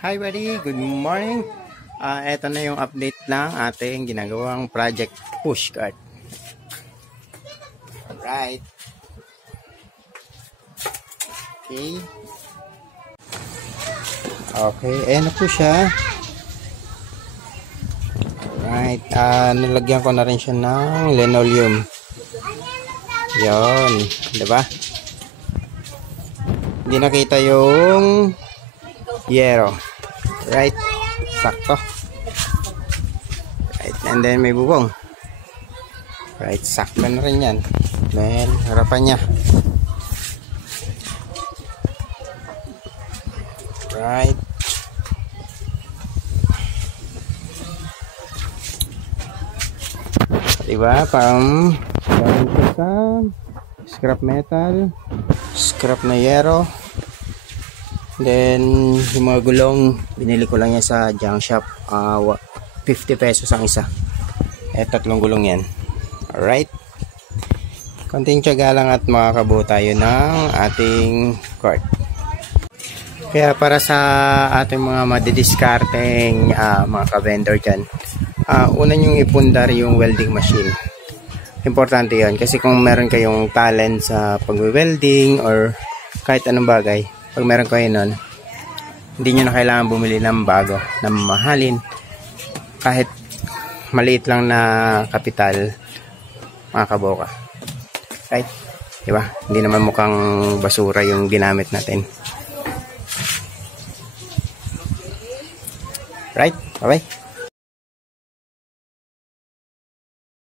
Hi buddy, good morning. Ito na yung update ng ating ginagawang project pushcart. Alright. Okay, ayan na po siya. Alright, nilagyan ko na rin siya ng linoleum. Yun, diba? Hindi nakita yung yero. Right, sakto. Right, and then may bubong. Right, sakto na rin yan. Then, harapan niya. Right. Diba, parang galing siya sa scrap metal, scrap na yero. Then, yung mga gulong, binili ko lang yan sa junk shop. 50 pesos ang isa. Tatlong gulong yan. Alright. Konting tiyaga lang at makakabuo tayo ng ating cart. Kaya para sa ating mga madidiskarteng mga ka-vendor dyan, una nyong ipundar yung welding machine. Importante yan. Kasi kung meron kayong talent sa pag-welding or kahit anong bagay, pag meron kayo nun, hindi nyo na kailangan bumili ng bago na mamahalin. Kahit maliit lang na kapital, makakabuo ka. Right? Diba? Hindi naman mukhang basura yung ginamit natin. Right? Bye-bye.